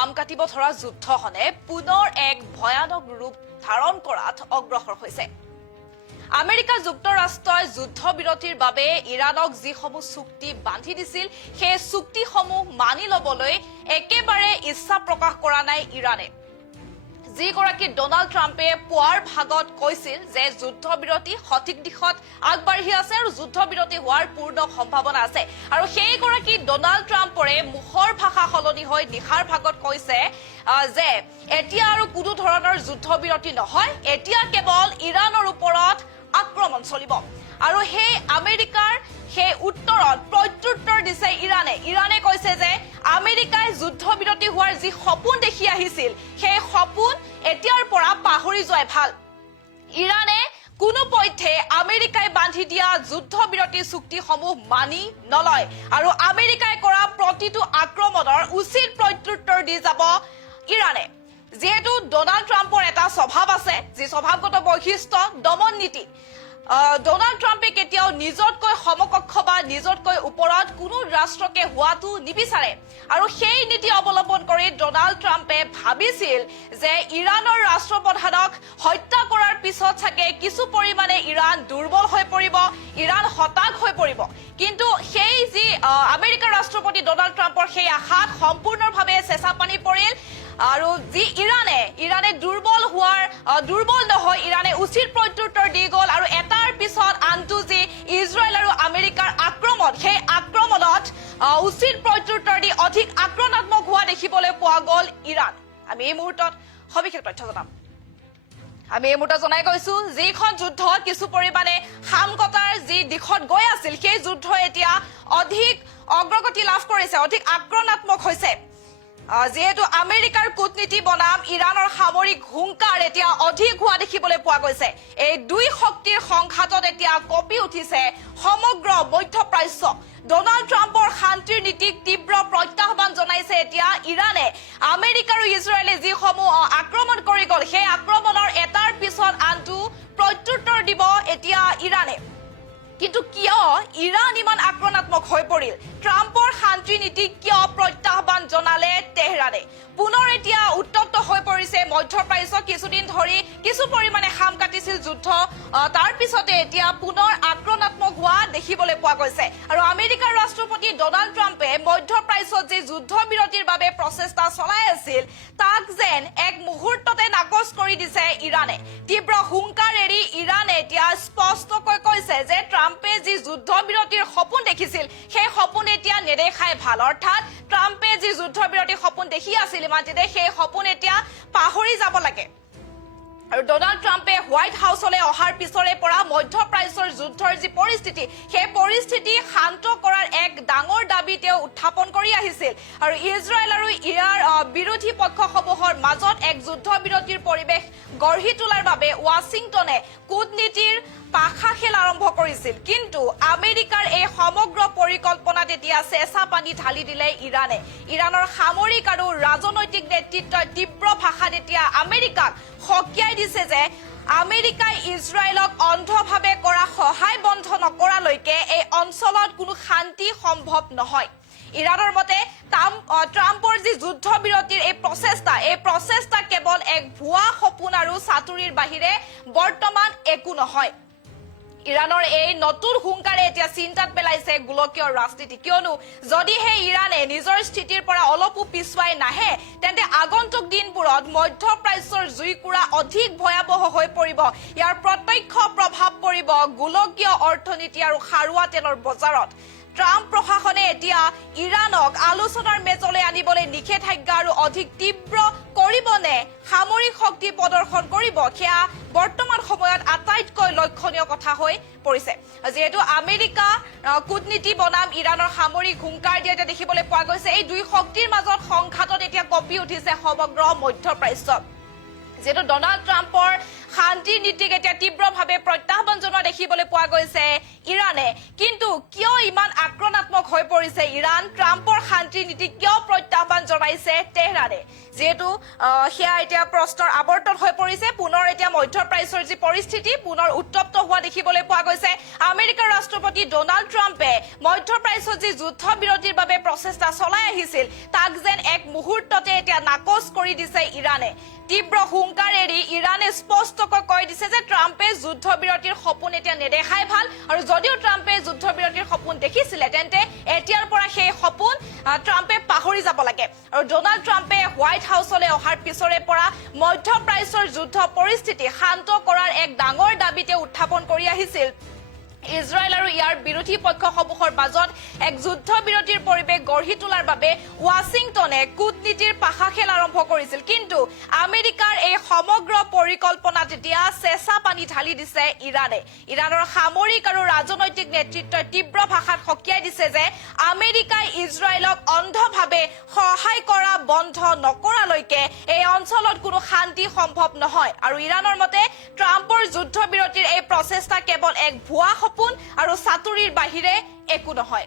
খাম কাটিব ধৰা যুদ্ধখনে পুনৰ এক ভয়ানক ৰূপ ধাৰণ কৰাত অগ্ৰসৰ হৈছে আমেৰিকা যুক্তৰাষ্ট্ৰই যুদ্ধবিৰতিৰ বাবে ইৰাণক যিসমূহ চুক্তি বান্ধি দিছিল সেই চুক্তিসমূহ মানি লবলৈ একেবাৰে ইচ্ছা প্ৰকাশ কৰা নাই ইৰাণে যিগৰাকী ডোনাল্ড ট্ৰাম্পে পুৱাৰ ভাগত কৈছিল যে যুদ্ধবিৰতি সঠিক দিশত আগবাঢ়ি আছে আৰু যুদ্ধবিৰতি হোৱাৰ পূৰ্ণ সম্ভাৱনা আছে আৰু সেইগৰাকী ডোনাল্ড ট্ৰাম্পৰে মুখৰ ভাষা সলনি হৈ নিশাৰ ভাগত কৈছে যে এতিয়া আৰু কোনো ধৰণৰ যুদ্ধবিৰতি নহয় এতিয়া কেৱল ইৰাণৰ ওপৰত আক্ৰমণ চলিব আৰু সেই আমেৰিকাৰ সেই উত্তৰত প্ৰত্যুত্তৰ দিছে ইৰাণে কৈছে যে আমেৰিকাই যুদ্ধবিৰতি হোৱাৰ যি সপোন দেখি আহিছিল সেই সপোন এতিয়াৰ পৰা পাহৰি যোৱাই ভাল ইৰাণে কোনো পক্ষে আমেৰিকাই বান্ধি দিয়া যুদ্ধবিৰতি চুক্তিসমূহ মানি নলয় আৰু আমেৰিকাই কৰা প্ৰতিটো আক্ৰমণৰ উচিত প্ৰত্যুত্তৰ দি যাব ইৰাণে যেহেতু ডোনাল্ড ট্ৰাম্পৰ এটা স্বভাৱ আছে যি স্বভাৱগত বৈশিষ্ট্য দমন নীতি ডোনাল্ড ট্ৰাম্পে কেতিয়াও নিজতকৈ সমকক্ষ বা নিজতকৈ ওপৰত কোনো ৰাষ্ট্ৰকে হোৱাটো নিবিচাৰে আৰু সেই নীতি অৱলম্বন কৰি ডোনাল্ড ট্ৰাম্পে ভাবিছিল যে ইৰাণৰ ৰাষ্ট্ৰপ্ৰধানক হত্যা কৰাৰ পিছত চাগে কিছু পৰিমাণে ইৰাণ দুৰ্বল হৈ পৰিব ইৰাণ হতাশ হৈ পৰিব কিন্তু সেই যি আমেৰিকাৰ ৰাষ্ট্ৰপতি ডোনাল্ড ট্ৰাম্পৰ সেই আশাত সম্পূৰ্ণভাৱে চেঁচা পানী পৰিল আৰু যি ইৰাণে দুৰ্বল নহয় ইৰাণে উচিত প্ৰত্যুত্তৰ দি গ'ল আৰু এটাৰ পিছত আনটো যি ইজৰাইল আৰু আমেৰিকাৰ আক্ৰমণ সেই আক্ৰমণত উচিত প্ৰত্যুত্তৰ দি অধিক আক্ৰমণাত্মক হোৱা দেখিবলৈ পোৱা গ'ল ইৰাণ আমি এই মুহূৰ্তত সবিশেষ তথ্য জনাম আমি এই মুহূৰ্তত জনাই গৈছো যিখন যুদ্ধ কিছু পৰিমাণে সামকতাৰ যি দিশত গৈ আছিল সেই যুদ্ধ এতিয়া অধিক অগ্ৰগতি লাভ কৰিছে অধিক আক্ৰমণাত্মক হৈছে যেহেতু আমেৰিকাৰ কূটনীতি বনাম ইৰাণৰ সামৰিক হুংকাৰ এতিয়া অধিক হোৱা দেখিবলৈ পোৱা গৈছে এই দুই শক্তিৰ সংঘাতত এতিয়া কঁপি উঠিছে সমগ্ৰ মধ্যপ্ৰাচ্য ডোনাল্ড ট্ৰাম্পৰ শান্তিৰ নীতিক তীব্ৰ প্ৰত্যাহ্বান জনাইছে এতিয়া ইৰাণে আমেৰিকা আৰু ইজৰাইলে যিসমূহ আক্ৰমণ কৰি গ'ল সেই আক্ৰমণৰ এটাৰ পিছত আনটো প্ৰত্যুত্তৰ দিব এতিয়া ইৰাণে কিন্তু কিয় ইৰাণ ইমান আক্ৰমণাত্মক হৈ পৰিল ট্ৰাম্পৰ শান্তি নীতিক কিয় প্ৰত্যাহ্বান জনালে তেহৰানে পুনৰ এতিয়া উত্তপ্ত হৈ পৰিছে মধ্যপ্ৰাচ্য কিছুদিন ধৰি কিছু পৰিমাণে খাম কাটিছিল যুদ্ধ তাৰ পিছতে এতিয়া পুনৰ আক্ৰমণাত্মক হোৱা দেখিবলৈ পোৱা গৈছে আৰু আমেৰিকাৰ ৰাষ্ট্ৰপতি ডোনাল্ড ট্ৰাম্পে মধ্যপ্ৰাচ্যত যি যুদ্ধবিৰতিৰ বাবে প্ৰচেষ্টা চলাই আছিল তাক যেন এক মুহূৰ্ততে নাকচ কৰি দিছে ইৰাণে তীব্ৰ হুংকাৰ এৰি ইৰাণে এতিয়া স্পষ্টকৈ কৈছে যে ট্ৰাম্পে যি যুদ্ধবিৰতিৰ সপোন দেখিছিল সেই সপোন এতিয়া নেদেখাই ভাল অৰ্থাৎ ট্ৰাম্পে যি যুদ্ধবিৰতিৰ সপোন দেখি আছিল ইমানতে সেই সপোন এতিয়া পাহৰি যাব লাগে আৰু ডোনাল্ড ট্ৰাম্পে হোৱাইট হাউচলৈ অহাৰ পিছৰে পৰা মধ্যপ্ৰাচ্যৰ যুদ্ধৰ যি পৰিস্থিতি সেই পৰিস্থিতি শান্ত কৰাৰ এক ডাঙৰ দাবী তেওঁ উত্থাপন কৰি আহিছিল আৰু ইজৰাইল আৰু ইয়াৰ বিৰোধী পক্ষসমূহৰ মাজত এক যুদ্ধবিৰতিৰ পৰিৱেশ গঢ়ি তোলাৰ বাবে ৱাশ্বিংটনে কূটনীতিৰ পাখা খেল আৰম্ভ কৰিছিল কিন্তু আমেৰিকাৰ এই সমগ্ৰ পৰিকল্পনাত এতিয়া চেঁচা পানী ঢালি দিলে ইৰাণৰ সামৰিক আৰু ৰাজনৈতিক নেতৃত্বই তীব্ৰ ভাষাত এতিয়া আমেৰিকাক সকীয়াই দিছে যে আমেৰিকাই ইজৰাইলক অন্ধভাৱে কৰা সহায় বন্ধ নকৰালৈকে এই অঞ্চলত কোনো শান্তি সম্ভৱ নহয় ইৰাণৰ মতে ট্ৰাম্পৰ যি যুদ্ধবিৰতিৰ এই প্ৰচেষ্টা কেৱল এক ভুৱা সপোন আৰু চাতুৰিৰ বাহিৰে বৰ্তমান একো নহয় ইৰাণৰ এই নতুন হুংকাৰে এতিয়া চিন্তাত পেলাইছে গোলকীয় ৰাজনীতি কিয়নো যদিহে ইৰাণে নিজৰ স্থিতিৰ পৰা অলপো পিছুৱাই নাহে তেন্তে আগন্তুক দিনবোৰত মধ্যপ্ৰাচ্যৰ জুইকুৰা অধিক ভয়াৱহ হৈ পৰিব ইয়াৰ প্ৰত্যক্ষ প্ৰভাৱ পৰিব গোলকীয় অৰ্থনীতি আৰু খাৰুৱা তেলৰ বজাৰত ট্ৰাম্প প্ৰশাসনে এতিয়া ইৰাণক আলোচনাৰ মেজলৈ আনিবলৈ নিষেধাজ্ঞা আৰু অধিক তীব্ৰ কৰিবনে সামৰিক শক্তি প্ৰদৰ্শন কৰিব সেয়া বৰ্তমান সময়ত আটাইতকৈ লক্ষণীয় কথা হৈ পৰিছে যেহেতু আমেৰিকা কূটনীতি বনাম ইৰাণৰ সামৰিক হুংকাৰ দিয়া এতিয়া দেখিবলৈ পোৱা গৈছে এই দুই শক্তিৰ মাজত সংঘাতত এতিয়া কঁপি উঠিছে সমগ্ৰ মধ্যপ্ৰাচ্য যেহেতু ডোনাল্ড ট্ৰাম্পৰ শান্তিৰ নীতিক এতিয়া তীব্ৰভাৱে প্ৰত্যাহ্বান জনোৱা দেখিবলৈ পোৱা গৈছে ইৰাণে কিন্তু কিয় ইমান আক্ৰমণাত্মক হৈ পৰিছে ইৰাণ ট্ৰাম্পৰ শান্তিৰ নীতিক কিয় প্ৰত্যাহ্বান জনাইছে তেহৰানে যেহেতু সেয়া এতিয়া প্ৰশ্নৰ আৱৰ্তন হৈ পৰিছে পুনৰ এতিয়া মধ্যপ্ৰাচ্যৰ যি পৰিস্থিতি পুনৰ উত্তপ্ত হোৱা দেখিবলৈ পোৱা গৈছে আমেৰিকাৰ ৰাষ্ট্ৰপতি ডোনাল্ড ট্ৰাম্পে মধ্যপ্ৰাচ্যত যি যুদ্ধবিৰতিৰ বাবে প্ৰচেষ্টা চলাই আহিছিল তাক যেন এক মুহূৰ্ততে এতিয়া নাকচ কৰি দিছে ইৰাণে তীব্ৰ হুংকাৰ এৰি ইৰাণে স্পষ্টকৈ কৈ দিছে যে ট্ৰাম্পে যুদ্ধবিৰতিৰ সপোন এতিয়া নেদেখাই ভাল আৰু যদিও ট্ৰাম্পে যুদ্ধবিৰতিৰ সপোন দেখিছিলে তেন্তে এতিয়াৰ পৰা সেই সপোন ট্ৰাম্পে পাহৰি যাব লাগে আৰু ডোনাল্ড ট্ৰাম্পে হোৱাইট হাউচলৈ অহাৰ পিছৰে পৰা মধ্যপ্ৰাচ্যৰ যুদ্ধ পৰিস্থিতি শান্ত কৰাৰ এক ডাঙৰ দাবীতে উত্থাপন কৰি আহিছিল ইজৰাইল আৰু ইয়াৰ বিৰোধী পক্ষসমূহৰ মাজত এক যুদ্ধবিৰতিৰ পৰিৱেশ গঢ়ি তোলাৰ বাবে ৱাশ্বিংটনে কূটনীতিৰ পাশা খেল আৰম্ভ কৰিছিল কিন্তু আমেৰিকাৰ এই সমগ্ৰ পৰিকল্পনাত দিয়া চেঁচা পানী ঢালি দিছে ইৰাণে ইৰাণৰ সামৰিক আৰু ৰাজনৈতিক নেতৃত্বই তীব্ৰ ভাষাত সকীয়াই দিছে যে আমেৰিকাই ইজৰাইলক অন্ধভাৱে সহায় কৰা বন্ধ নকৰালৈকে এই অঞ্চলত কোনো শান্তি সম্ভৱ নহয় আৰু ইৰাণৰ মতে ট্ৰাম্পৰ যুদ্ধবিৰতিৰ এই প্ৰচেষ্টা কেৱল এক ভুৱা সপোন আৰু চাতুৰিৰ বাহিৰে একো নহয়